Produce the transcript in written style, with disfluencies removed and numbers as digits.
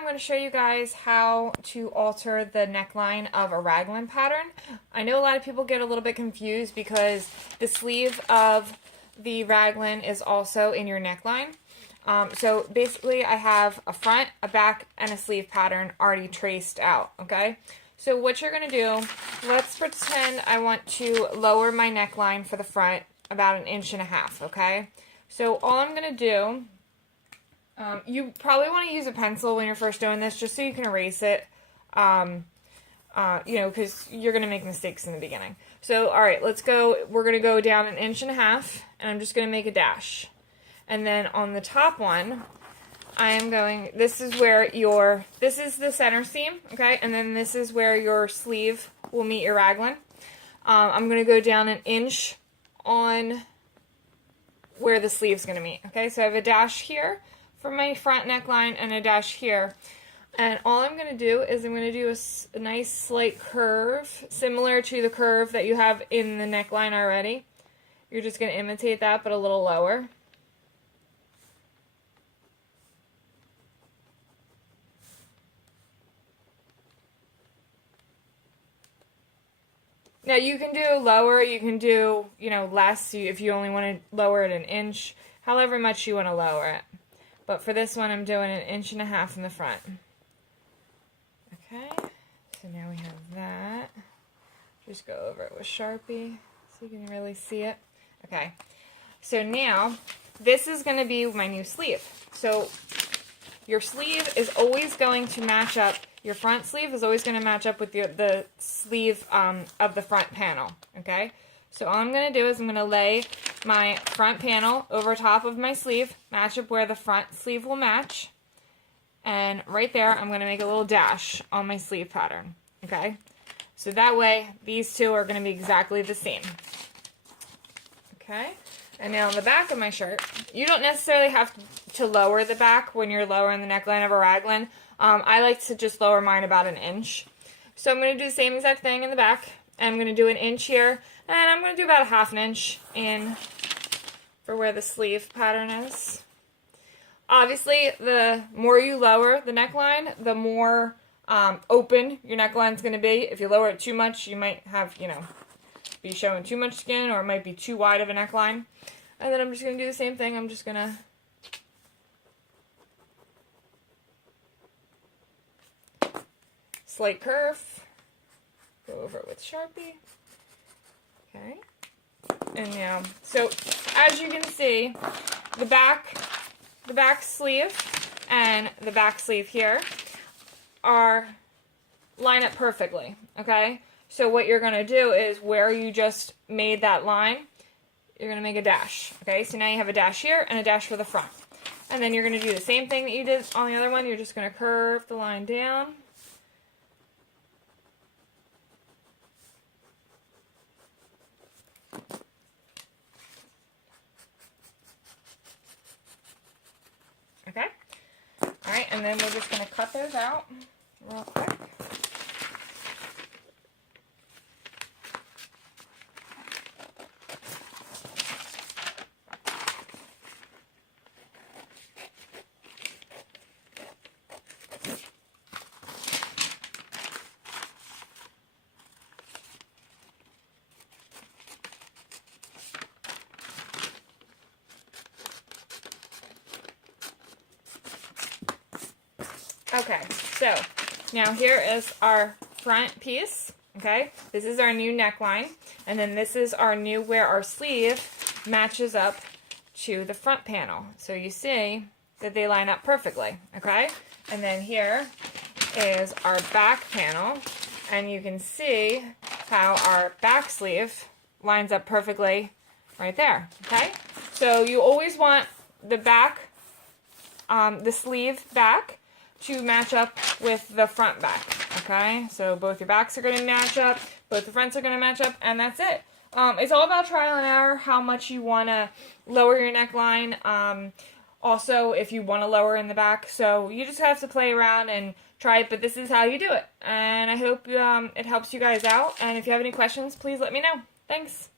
I'm going to show you guys how to alter the neckline of a raglan pattern. I know a lot of people get a little bit confused because the sleeve of the raglan is also in your neckline. So basically I have a front, a back, and a sleeve pattern already traced out, okay? So what you're going to do, let's pretend I want to lower my neckline for the front about 1.5 inches, okay? So all I'm going to do, you probably want to use a pencil when you're first doing this just so you can erase it, you know, because you're going to make mistakes in the beginning. So, alright, let's go, we're going to go down 1.5 inches, and I'm just going to make a dash. And then on the top one, I am going, this is where your, this is the center seam, okay, and then this is where your sleeve will meet your raglan. I'm going to go down 1 inch on where the sleeve's going to meet, okay, so I have a dash here for my front neckline and a dash here. And all I'm going to do is I'm going to do a nice slight curve, similar to the curve that you have in the neckline already. You're just going to imitate that, but a little lower. Now you can do lower, you can do, you know, less if you only want to lower it 1 inch, however much you want to lower it. But for this one I'm doing 1.5 inches in the front. Okay, so now we have that. Just go over it with Sharpie so you can really see it. Okay, so now this is going to be my new sleeve. So your sleeve is always going to match up, your front sleeve is always going to match up with the sleeve of the front panel, okay? So all I'm going to do is I'm going to lay my front panel over top of my sleeve, match up where the front sleeve will match, and right there I'm going to make a little dash on my sleeve pattern, okay? So that way these two are going to be exactly the same. Okay? And now on the back of my shirt, you don't necessarily have to lower the back when you're lowering the neckline of a raglan. I like to just lower mine about 1 inch. So I'm going to do the same exact thing in the back. I'm going to do 1 inch here, and I'm going to do about 1/2 inch in for where the sleeve pattern is. Obviously, the more you lower the neckline, the more open your neckline is going to be. If you lower it too much, you might have, you know, be showing too much skin, or it might be too wide of a neckline. And then I'm just going to do the same thing. I'm just going to slight curve, go over it with Sharpie. Okay. And now, so as you can see, the back sleeve and the back sleeve here are line up perfectly, okay? So what you're going to do is where you just made that line, you're going to make a dash, okay? So now you have a dash here and a dash for the front. And then you're going to do the same thing that you did on the other one. You're just going to curve the line down. Okay? Alright, and then we're just going to cut those out real quick. Okay, so now here is our front piece, okay? This is our new neckline, and then this is our new, where our sleeve matches up to the front panel. So you see that they line up perfectly, okay? And then here is our back panel, and you can see how our back sleeve lines up perfectly right there, okay? So you always want the back, the sleeve back, to match up with the front back, okay? So both your backs are going to match up, both the fronts are going to match up, and that's it. It's all about trial and error, how much you want to lower your neckline, also if you want to lower in the back. So you just have to play around and try it, but this is how you do it. And I hope it helps you guys out, and if you have any questions, please let me know. Thanks.